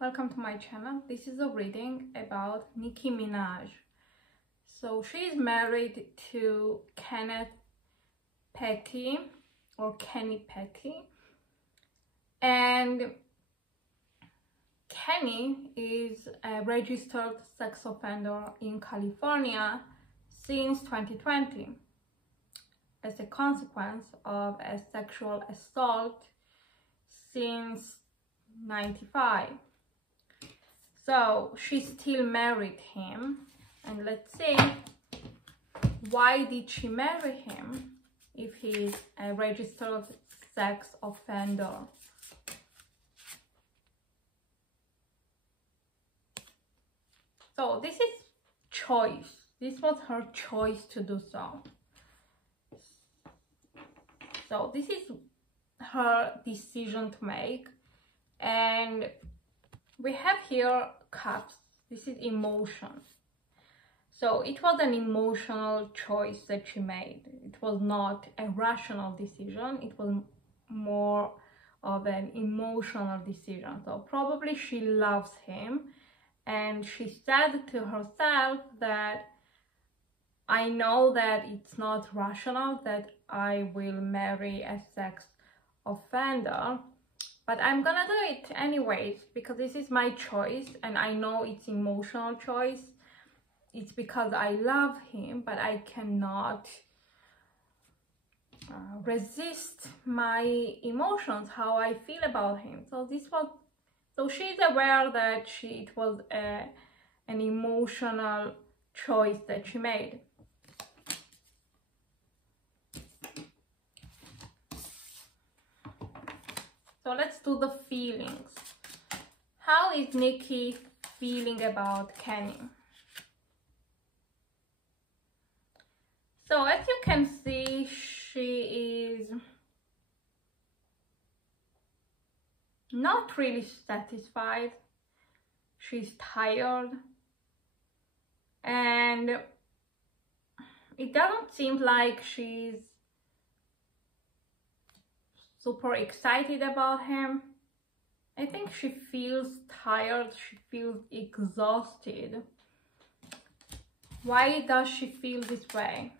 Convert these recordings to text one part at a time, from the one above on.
Welcome to my channel. This is a reading about Nicki Minaj. So she is married to Kenneth Petty or Kenny Petty, and Kenny is a registered sex offender in California since 2020 as a consequence of a sexual assault since 95. So she still married him, and let's see, why did she marry him if he's a registered sex offender? So this is choice. This was her choice to do so. So this is her decision to make, and we have here cups. This is emotion. So it was an emotional choice that she made. It was not a rational decision. It was more of an emotional decision. So probably she loves him, and she said to herself that I know that it's not rational that I will marry a sex offender, but I'm gonna do it anyways because this is my choice, and I know it's emotional choice. It's because I love him, but I cannot resist my emotions, how I feel about him. So she's aware that it was an emotional choice that she made. So let's do the feelings. How is Nicki feeling about Kenny? So as you can see, she is not really satisfied. She's tired, and it doesn't seem like she's super excited about him. I think she feels tired, she feels exhausted. Why does she feel this way?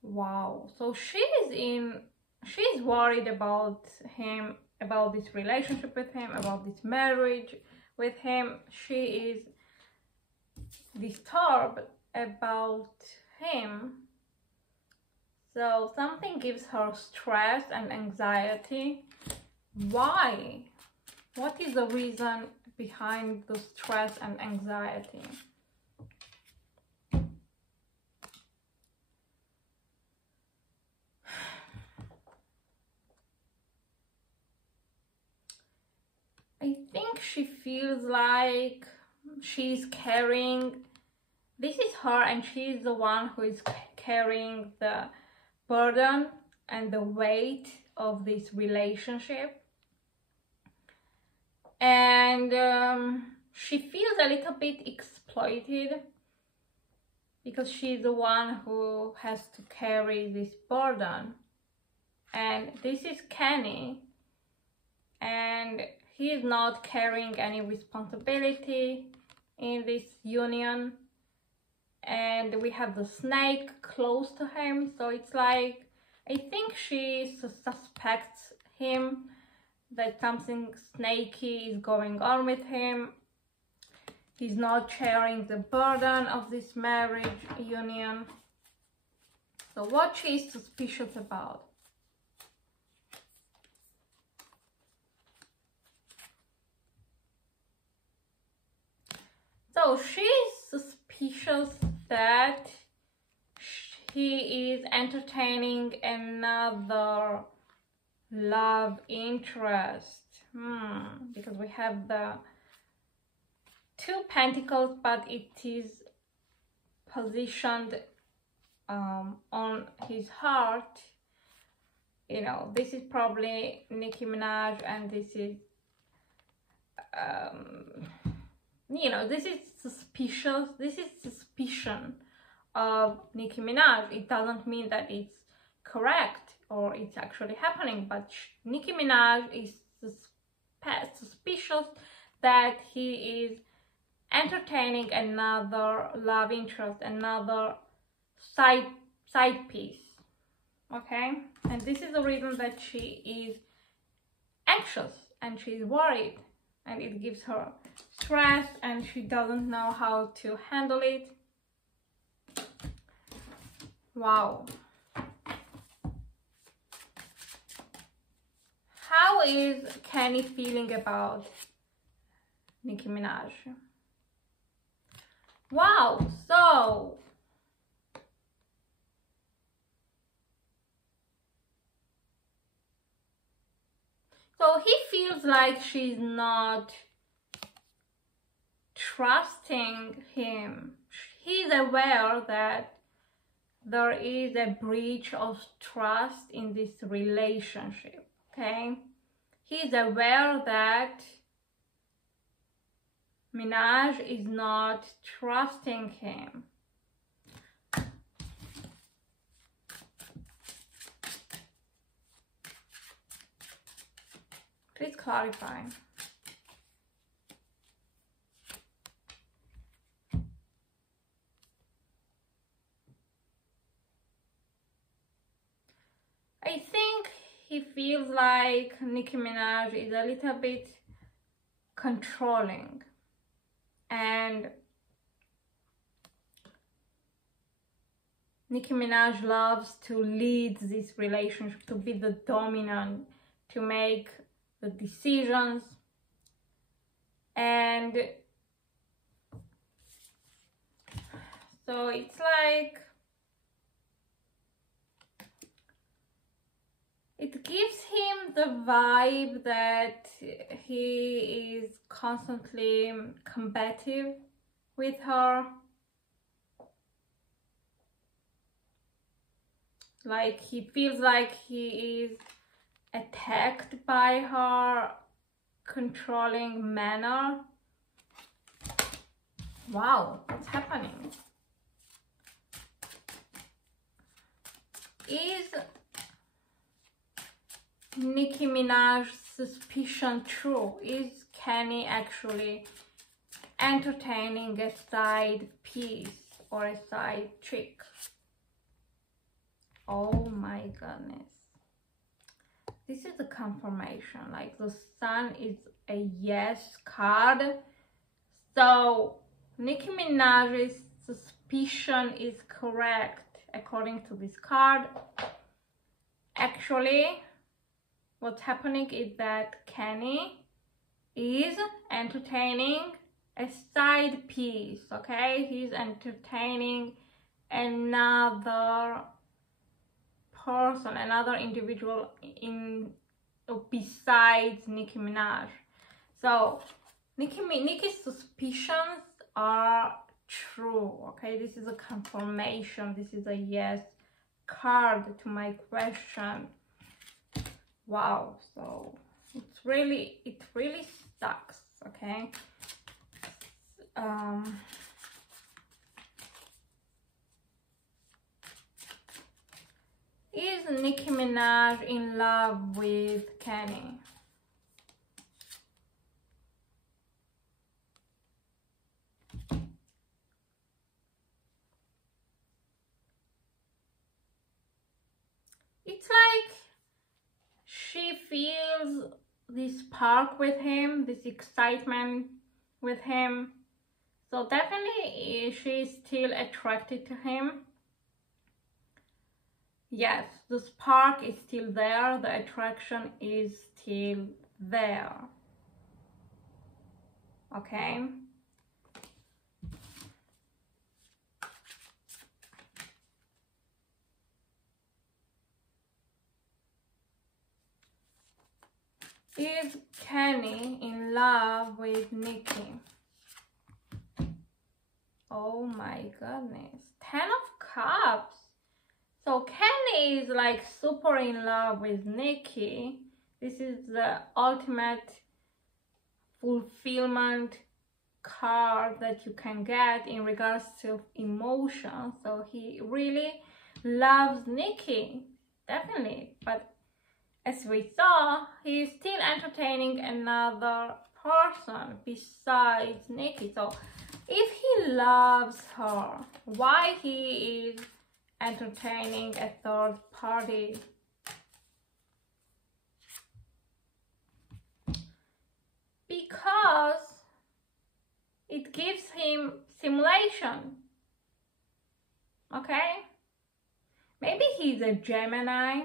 Wow, so she's worried about him, about this relationship with him, about this marriage with him. She is disturbed about him. So something gives her stress and anxiety. Why? What is the reason behind the stress and anxiety? I think she feels like she's carrying, this is her, and she's the one who is carrying the burden and the weight of this relationship. And she feels a little bit exploited because she's the one who has to carry this burden. And this is Kenny, and he is not carrying any responsibility in this union. And we have the snake close to him, so it's like, I think she suspects him that something snaky is going on with him. He's not sharing the burden of this marriage union. So what she is suspicious about? So she's suspicious that he is entertaining another love interest. Because we have the two pentacles, but it is positioned on his heart. You know, this is probably Nicki Minaj, and this is you know, this is suspicious. This is suspicion of Nicki Minaj. It doesn't mean that it's correct. or it's actually happening, but Nicki Minaj is suspicious that he is entertaining another love interest, another side piece, okay? And this is the reason that she is anxious and she's worried, and it gives her stress and she doesn't know how to handle it. Wow. How is Kenny feeling about Nicki Minaj? Wow, so he feels like she's not trusting him. He's aware that there is a breach of trust in this relationship, okay? He's aware that Minaj is not trusting him. Please clarify. I think he feels like Nicki Minaj is a little bit controlling, and Nicki Minaj loves to lead this relationship, to be the dominant, to make the decisions, and so it's like it gives him the vibe that he is constantly combative with her. Like he feels like he is attacked by her controlling manner. Wow, what's happening? Is Nicki Minaj's suspicion true? Is Kenny actually entertaining a side piece or a side chick? Oh my goodness. This is a confirmation. Like the sun is a yes card. So Nicki Minaj's suspicion is correct according to this card. Actually, what's happening is that Kenny is entertaining a side piece, okay? He's entertaining another person, another individual besides Nicki Minaj. So Nicki's suspicions are true, okay? This is a confirmation. This is a yes card to my question. Wow, so it really sucks, okay? Is Nicki Minaj in love with Kenny? It's like she feels this spark with him, this excitement with him. So definitely she's still attracted to him. Yes, the spark is still there, the attraction is still there. Okay? Is Kenny in love with Nicki? Oh my goodness. 10 of Cups. So Kenny is like super in love with Nicki. This is the ultimate fulfillment card that you can get in regards to emotion. So he really loves Nicki. definitely. But as we saw, he's still entertaining another person besides Nicki. So if he loves her, why he is entertaining a third party? Because it gives him stimulation. Okay? Maybe he's a Gemini.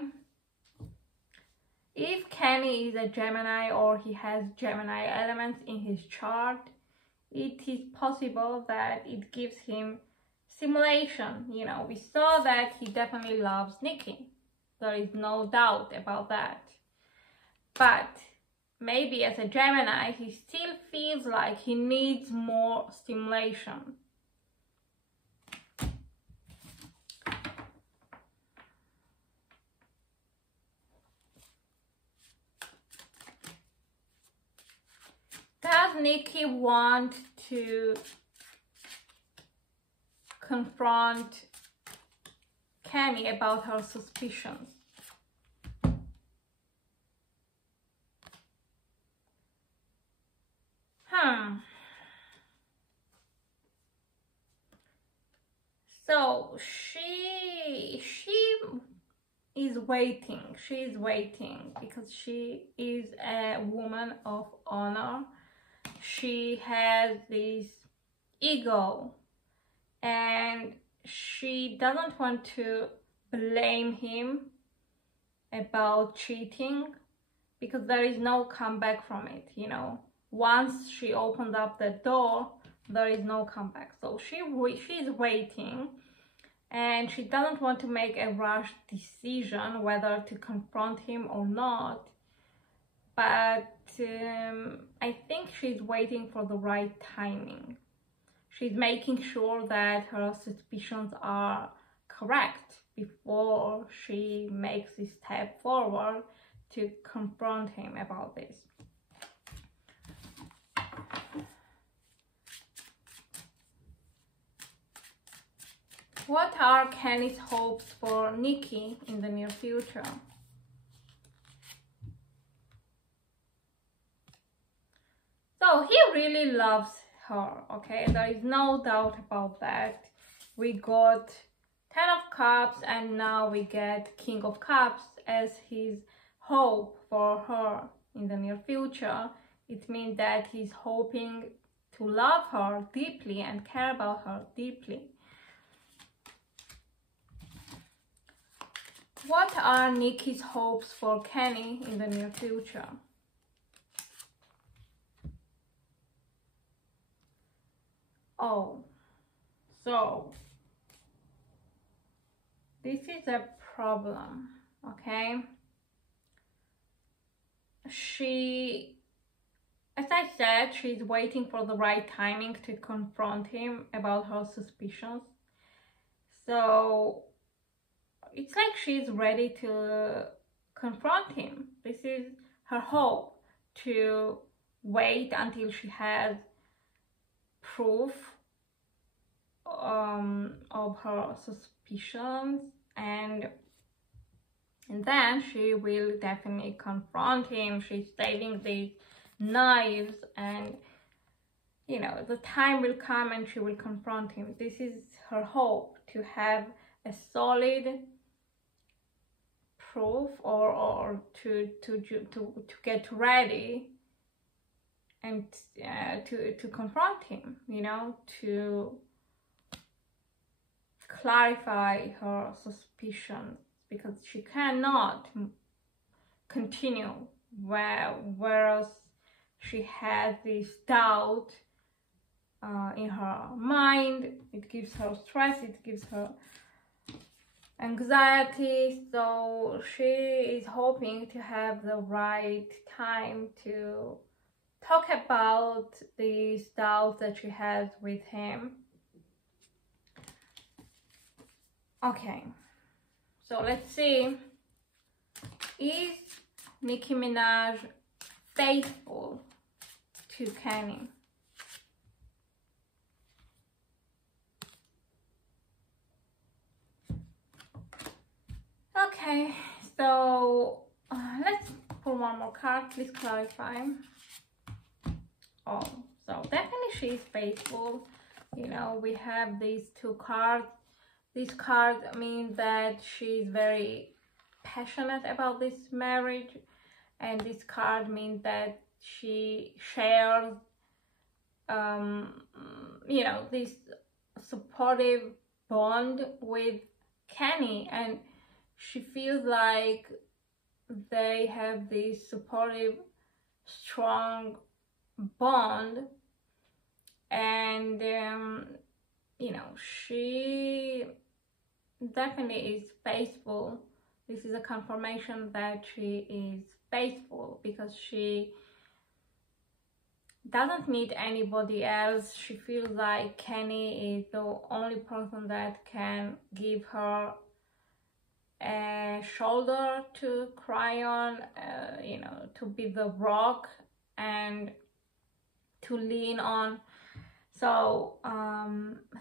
If Kenny is a Gemini or he has Gemini elements in his chart, it is possible that it gives him stimulation. You know, we saw that he definitely loves Nicki. There is no doubt about that. But maybe as a Gemini, he still feels like he needs more stimulation. Does Nicki want to confront Kenny about her suspicions? So she is waiting. She is waiting because she is a woman of honor. She has this ego and she doesn't want to blame him about cheating because there is no comeback from it, you know. Once she opens up the door, there is no comeback. So she's waiting and she doesn't want to make a rushed decision whether to confront him or not. But I think she's waiting for the right timing. She's making sure that her suspicions are correct before she makes this step forward to confront him about this. What are Kenny's hopes for Nicki in the near future? So he really loves her, okay? There is no doubt about that. We got 10 of Cups and now we get King of Cups as his hope for her in the near future. It means that he's hoping to love her deeply and care about her deeply. What are Nicki's hopes for Kenny in the near future? Oh, so this is a problem, okay? As I said, she's waiting for the right timing to confront him about her suspicions. So it's like she's ready to confront him. This is her hope, to wait until she has proof of her suspicions and then she will definitely confront him. She's saving these knives and you know the time will come and she will confront him. This is her hope, to have a solid proof or to get ready and to confront him, you know, to clarify her suspicions, because she cannot continue whereas she has this doubt in her mind. It gives her stress, it gives her anxiety. So she is hoping to have the right time to talk about these doubts that she has with him. Okay, so let's see, is Nicki Minaj faithful to Kenny? Okay, So let's pull one more card. Please clarify. Oh, so definitely she's faithful. You know, we have these two cards. This card means that she's very passionate about this marriage, and this card means that she shares you know, this supportive bond with Kenny, and she feels like they have this supportive, strong bond. And you know, she definitely is faithful. This is a confirmation that she is faithful because she doesn't need anybody else. She feels like Kenny is the only person that can give her a shoulder to cry on, you know, to be the rock and to lean on. So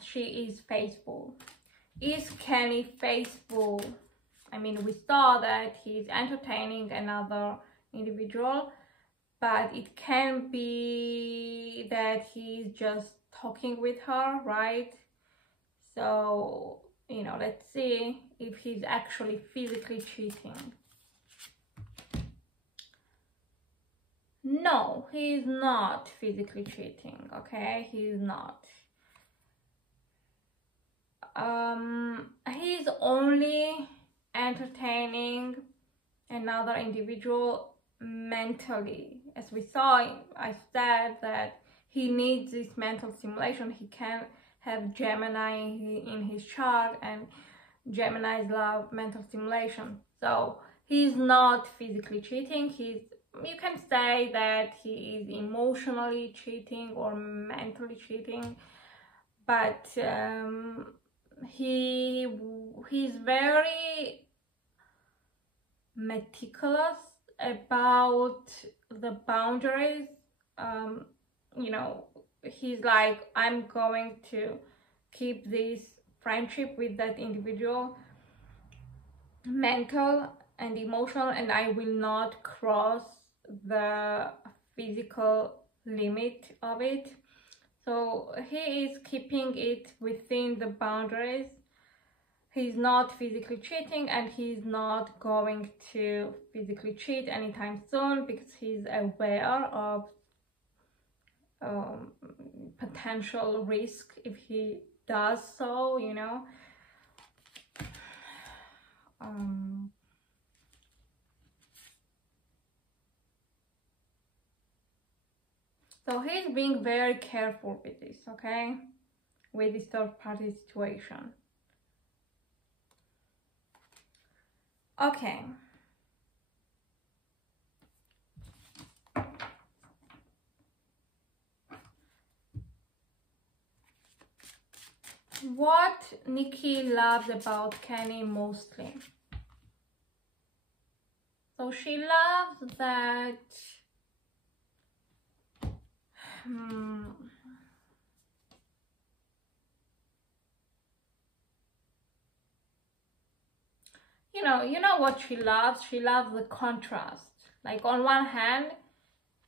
she is faithful. Is Kenny faithful? I mean, we saw that he's entertaining another individual, but it can be that he's just talking with her, right? So, you know, let's see if he's actually physically cheating. No, he's not physically cheating, okay? He's not. He's only entertaining another individual mentally. As we saw, I said that he needs this mental stimulation. He can have Gemini in his chart, and Geminis love mental stimulation. So he's not physically cheating. You can say that he is emotionally cheating or mentally cheating, but he's very meticulous about the boundaries. You know, he's like, I'm going to keep this friendship with that individual mental and emotional, and I will not cross the physical limit of it. So he is keeping it within the boundaries. He's not physically cheating, and he's not going to physically cheat anytime soon because he's aware of potential risk if he does so, you know. So he's being very careful with this, okay? With this third party situation. Okay. What Nicki loves about Kenny mostly? So she loves that you know what she loves? She loves the contrast. Like, on one hand,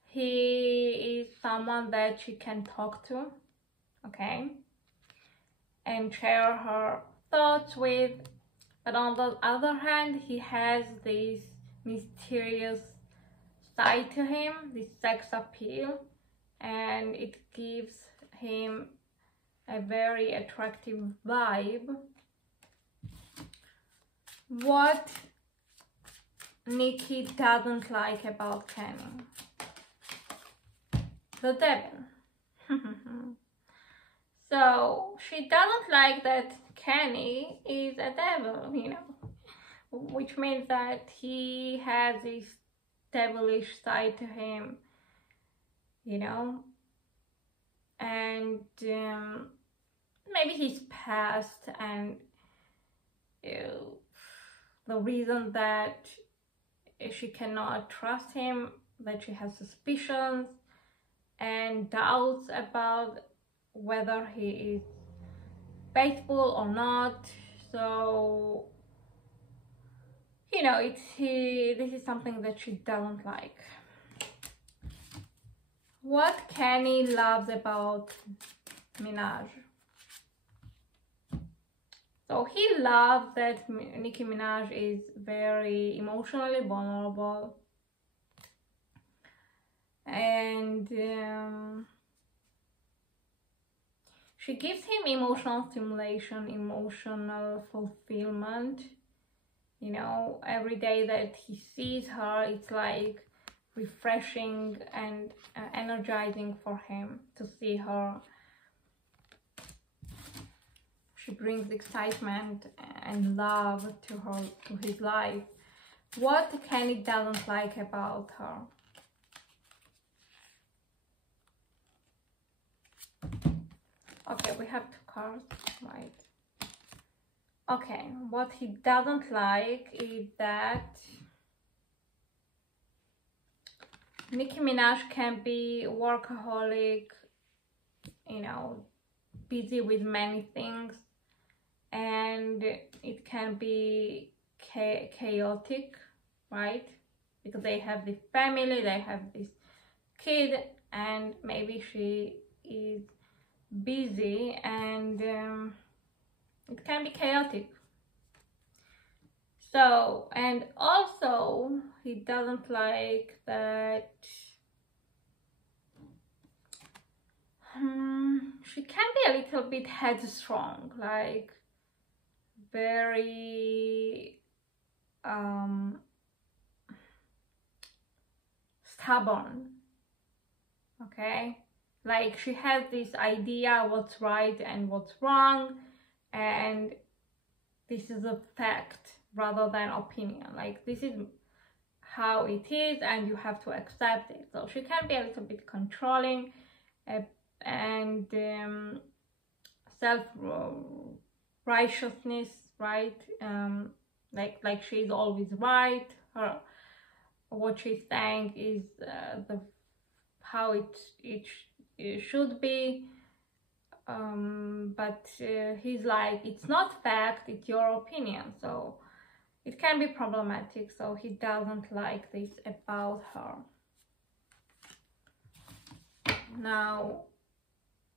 he is someone that she can talk to, okay, and share her thoughts with, but on the other hand, he has this mysterious side to him, this sex appeal, and it gives him a very attractive vibe. What Nicki doesn't like about Kenny? The devil. So she doesn't like that Kenny is a devil, you know, which means that he has this devilish side to him, you know, and maybe his past and the reason that she cannot trust him, that she has suspicions and doubts about whether he is faithful or not. So, you know, this is something that she doesn't like. What Kenny loves about Minaj. So he loves that Nicki Minaj is very emotionally vulnerable, and she gives him emotional stimulation, emotional fulfillment. You know, every day that he sees her, it's like refreshing and energizing for him to see her. She brings excitement and love to his life. What Kenny doesn't like about her? Okay, we have 2 cards, right? Okay, what he doesn't like is that Nicki Minaj can be workaholic, you know, busy with many things, and it can be chaotic, right? Because they have this family, they have this kid, and maybe she is busy, and it can be chaotic. So, and also he doesn't like that she can be a little bit headstrong, like very stubborn, okay? Like she has this idea what's right and what's wrong, and this is a fact rather than opinion. Like this is how it is and you have to accept it. So she can be a little bit controlling and self-righteousness, right? Like she's always right. What she's saying is how it should be. But he's like, it's not fact, it's your opinion. So it can be problematic. So he doesn't like this about her. Now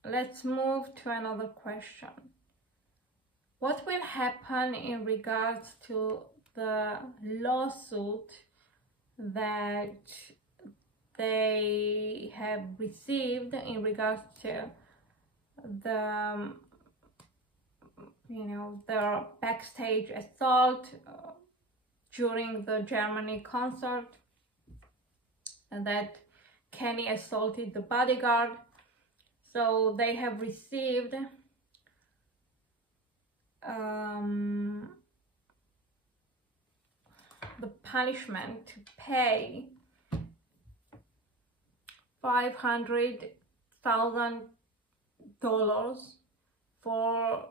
let's move to another question. What will happen in regards to the lawsuit that they have received in regards to the their backstage assault during the Germany concert, and that Kenny assaulted the bodyguard? So they have received the punishment to pay $500,000 for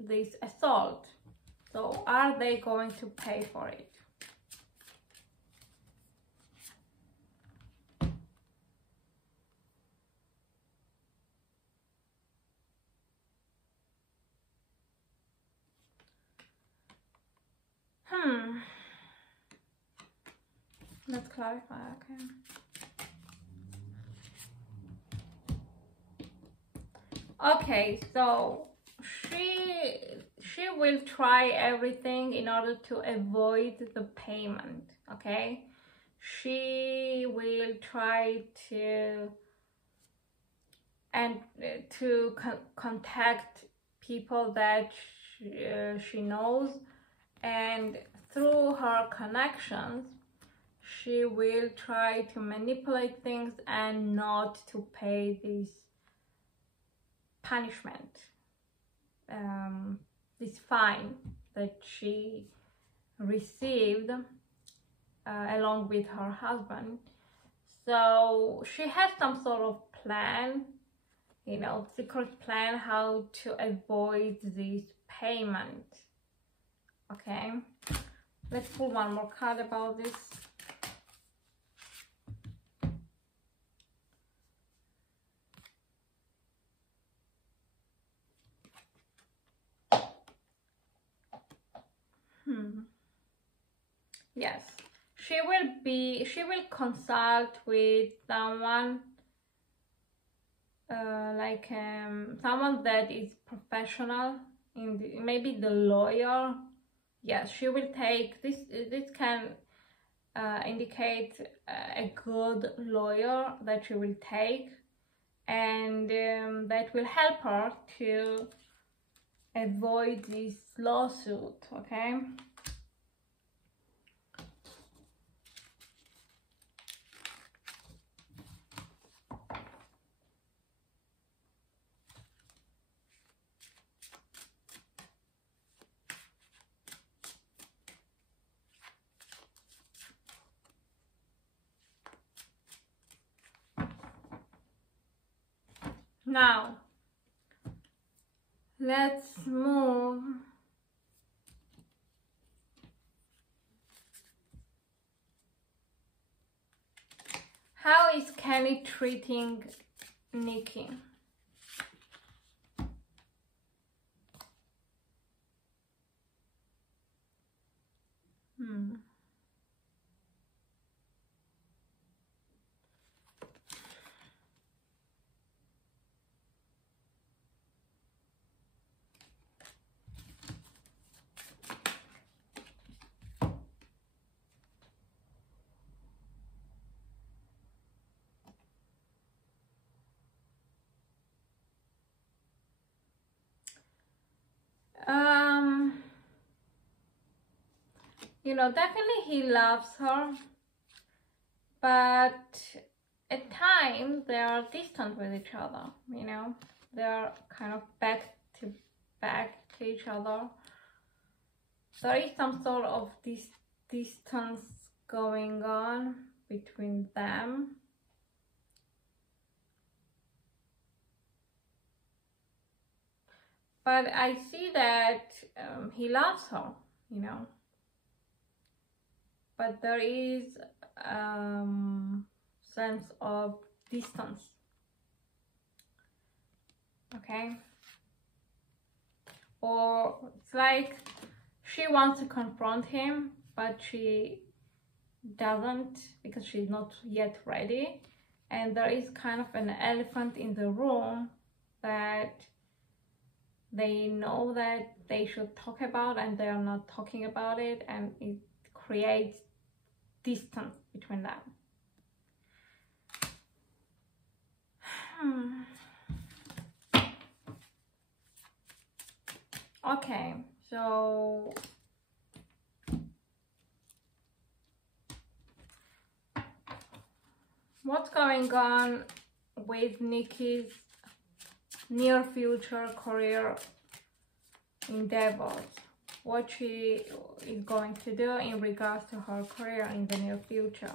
this assault. So are they going to pay for it? Let's clarify, okay. Okay, so she will try everything in order to avoid the payment, okay? She will try to contact people that she knows, and through her connections she will try to manipulate things and not to pay this punishment, this fine that she received along with her husband. So she has some sort of plan, secret plan how to avoid this payment. Okay, let's pull one more card about this. Yes, she will consult with someone, someone that is professional in maybe the lawyer. Yes, she will take this. This can indicate a good lawyer that she will take, and that will help her to avoid this lawsuit. Okay. Now, let's move how is Kenny treating Nicki? You know, definitely he loves her, but at times they are distant with each other, you know, they're kind of back to each other. There is some sort of this distance going on between them. But I see that he loves her, you know. But there is sense of distance. Okay? Or it's like she wants to confront him, but she doesn't because she's not yet ready. And there is kind of an elephant in the room that they know that they should talk about and they are not talking about it, and it creates distance between them. Okay, so what's going on with Nicki's near future career endeavors? What she is going to do in regards to her career in the near future.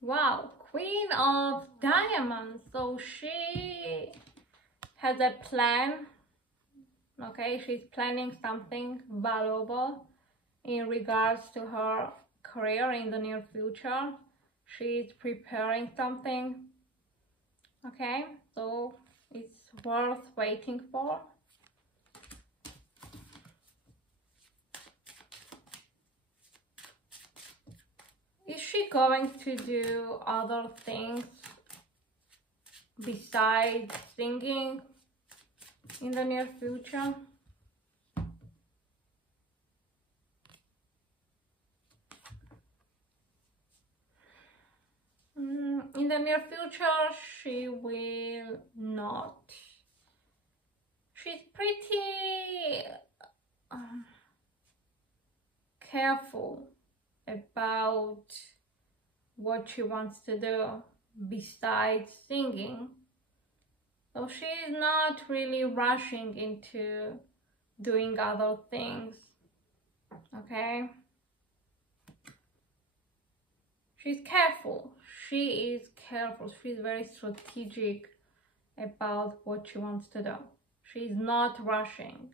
Wow, Queen of Diamonds. So she has a plan. Okay, she's planning something valuable in regards to her career in the near future. She's preparing something. Okay, so it's worth waiting for. Is she going to do other things besides singing in the near future? In the near future, she will not. She's pretty careful about what she wants to do besides singing. So she's not really rushing into doing other things. Okay? She's careful. She is careful. She's very strategic about what she wants to do. She's not rushing.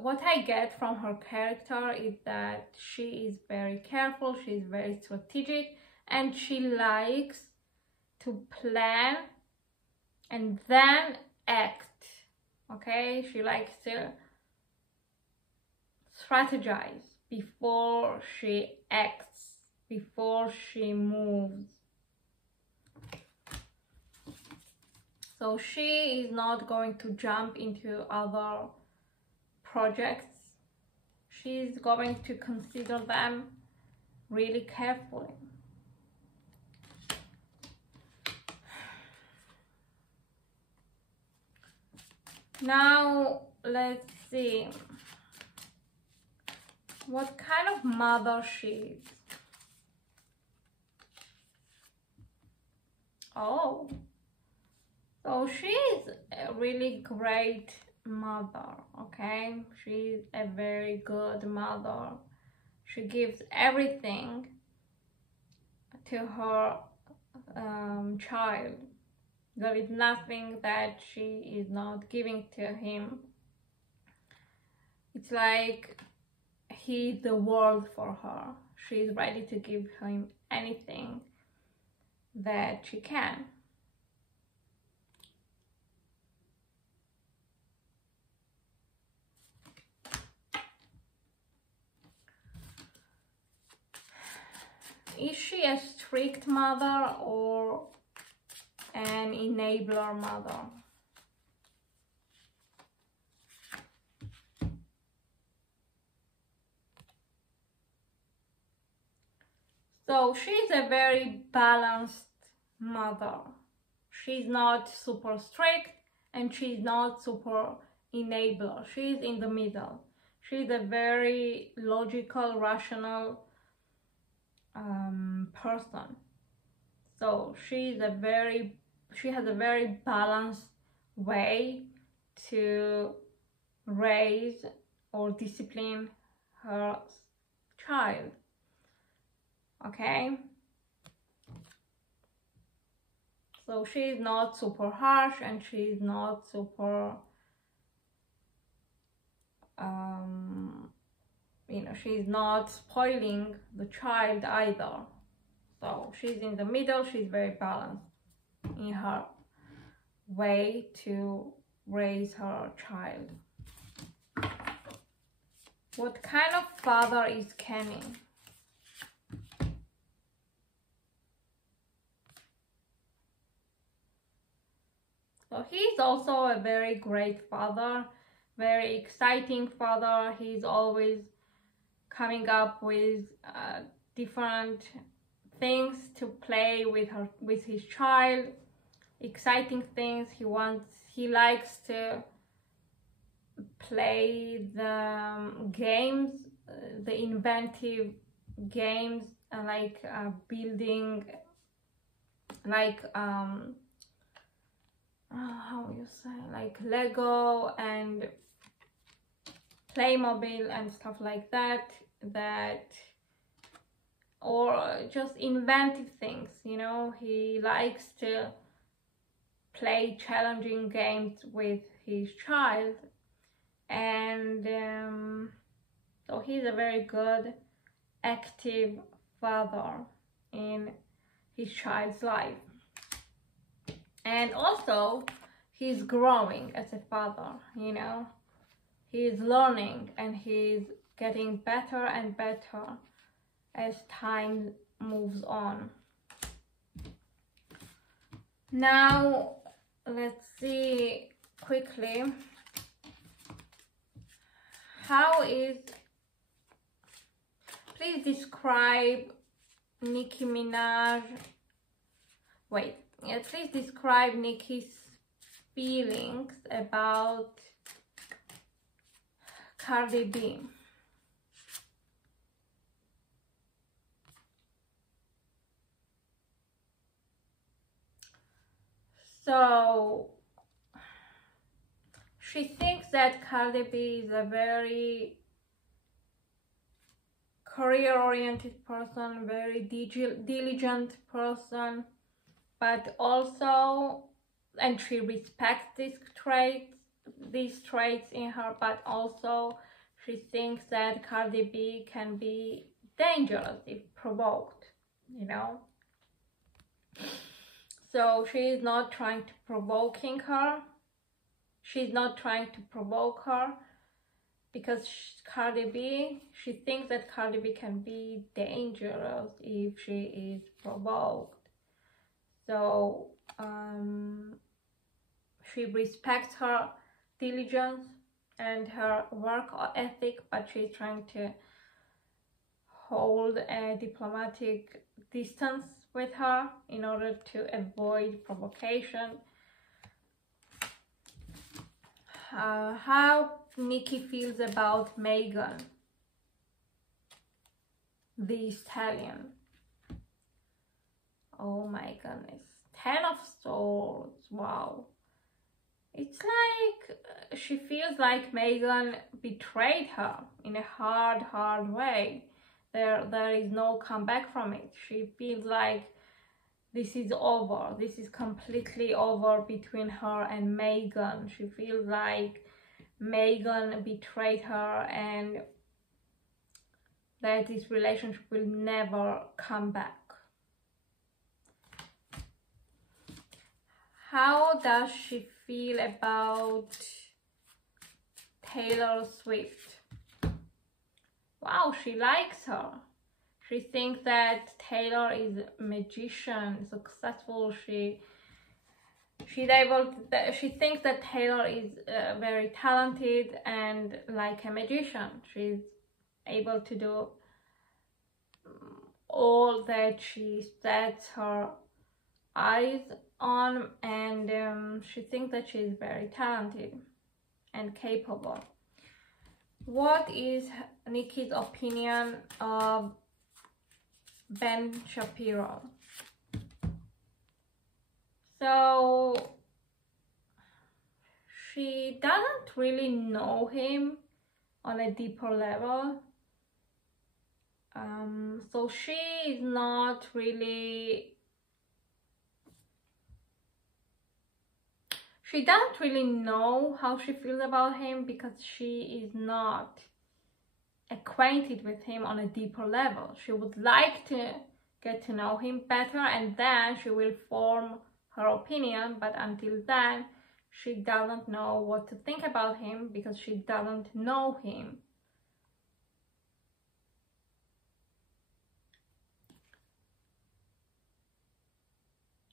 What I get from her character is that she is very careful, she's very strategic, and she likes to plan and then act, okay? She likes to strategize before she acts, before she moves. So she is not going to jump into other projects. She's going to consider them really carefully. Now, let's see what kind of mother she is. Oh, so she's a really great mother, okay? She's a very good mother. She gives everything to her child. There is nothing that she is not giving to him. It's like he's the world for her. She's ready to give him anything that she can. Is she a strict mother or an enabler mother? So she's a very balanced mother. She's not super strict and she's not super enabler. She's in the middle. She's a very logical, rational person. So she has a very balanced way to raise or discipline her child. Okay? So she's not super harsh and she's not super she's not spoiling the child either. So she's in the middle. She's very balanced in her way to raise her child. What kind of father is Kenny? So he's also a very great father, very exciting father. He's always coming up with different things to play with his child, exciting things. He likes to play the games, the inventive games, like building, like how you say, like Lego and Playmobil and stuff like that, or just inventive things, you know. He likes to play challenging games with his child, and so he's a very good active father in his child's life. And also he's growing as a father, you know. He's learning and he's getting better and better as time moves on. Now let's see quickly please describe Nicki Minaj. Please describe Nicki's feelings about Cardi B. So she thinks that Cardi B is a very career-oriented person, very diligent person, but also, and she respects these traits in her, but also she thinks that Cardi B can be dangerous if provoked, you know. So she is not trying to provoking her. She's not trying to provoke her because Cardi B, she thinks that Cardi B can be dangerous if she is provoked. So she respects her diligence and her work ethic, but she's trying to hold a diplomatic distance with her in order to avoid provocation. How Nicki feels about Megan Thee Stallion. Oh my goodness. 10 of Swords. Wow. It's like she feels like Megan betrayed her in a hard way. There is no comeback from it. She feels like this is over. This is completely over between her and Megan. She feels like Megan betrayed her and that this relationship will never come back. How does she feel about Taylor Swift? Wow, she likes her. She thinks that Taylor is a magician, successful. She thinks that Taylor is very talented and like a magician. She's able to do all that she sets her eyes on, and she thinks that she is very talented and capable. What is Nicki's opinion of Ben Shapiro? So she doesn't really know him on a deeper level. So she is not really, she doesn't really know how she feels about him because she is not acquainted with him on a deeper level. She would like to get to know him better and then she will form her opinion, but until then she doesn't know what to think about him because she doesn't know him.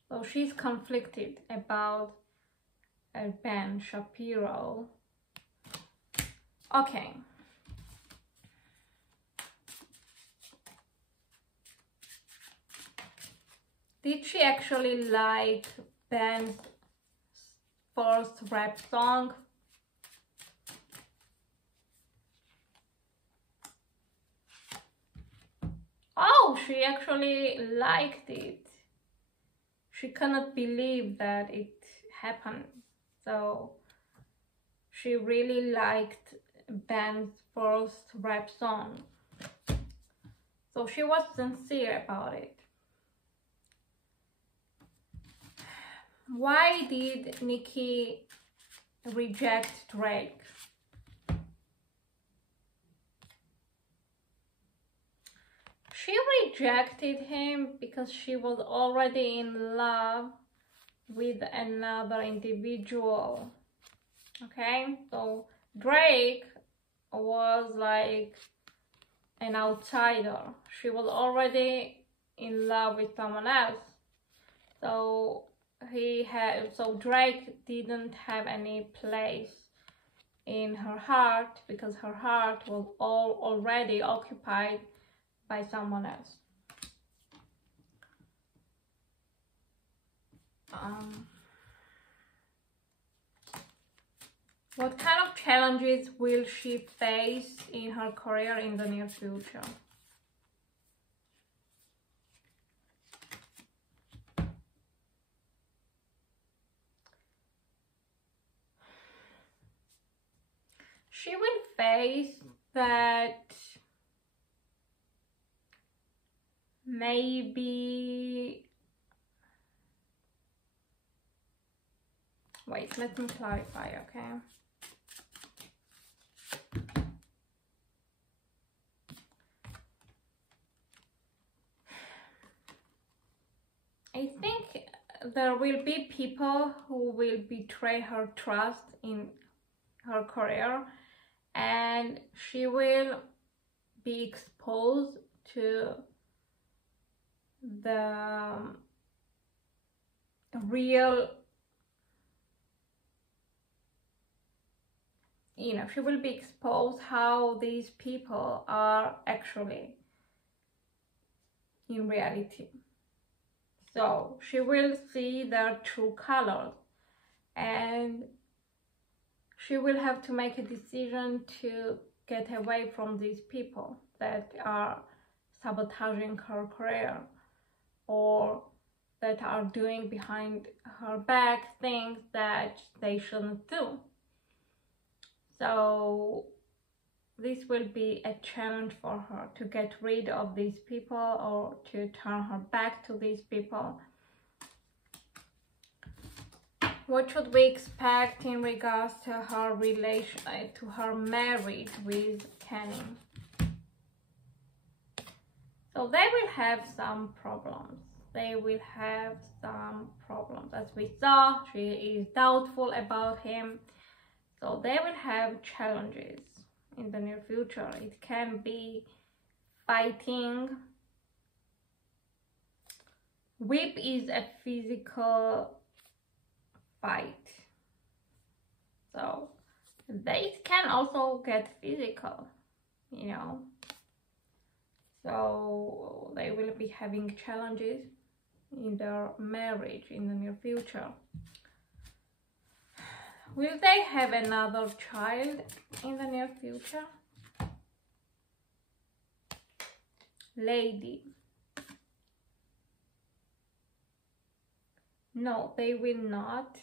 So she's conflicted about Ben Shapiro. Okay. Did she actually like Ben's first rap song? Oh, she actually liked it. She cannot believe that it happened. So she really liked Ben's first rap song. So she was sincere about it. Why did Nicki reject Drake? She rejected him because she was already in love with another individual. Okay, so Drake was like an outsider. She was already in love with someone else. So Drake didn't have any place in her heart because her heart was already occupied by someone else. What kind of challenges will she face in her career in the near future? She will face that maybe, wait, let me clarify, okay? I think there will be people who will betray her trust in her career, and she will be exposed to the real, she will be exposed how these people are actually in reality. So she will see their true colors, and she will have to make a decision to get away from these people that are sabotaging her career or that are doing behind her back things that they shouldn't do. So this will be a challenge for her to get rid of these people or to turn her back to these people. What should we expect in regards to her relation, to her marriage with Kenny? So they will have some problems. They will have some problems. As we saw, she is doubtful about him. So they will have challenges in the near future. It can be fighting. Whip is a physical fight. So they can also get physical, So they will be having challenges in their marriage in the near future. Will they have another child in the near future? Lady. No, they will not.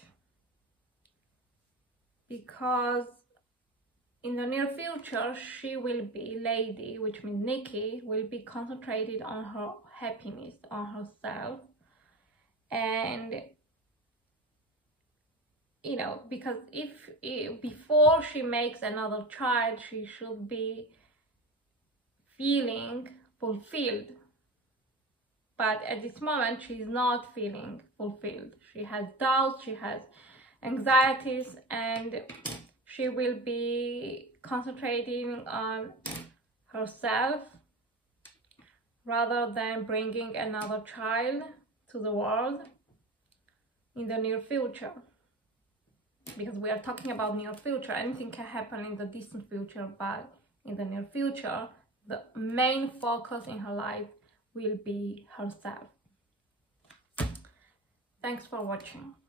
Because in the near future, she will be, Lady, which means Nicki, will be concentrated on her happiness, on herself. And because if before she makes another child, she should be feeling fulfilled. But at this moment, she's not feeling fulfilled. She has doubts, she has anxieties, and she will be concentrating on herself rather than bringing another child to the world in the near future. Because we are talking about near future, anything can happen in the distant future, but in the near future, the main focus in her life will be herself. Thanks for watching.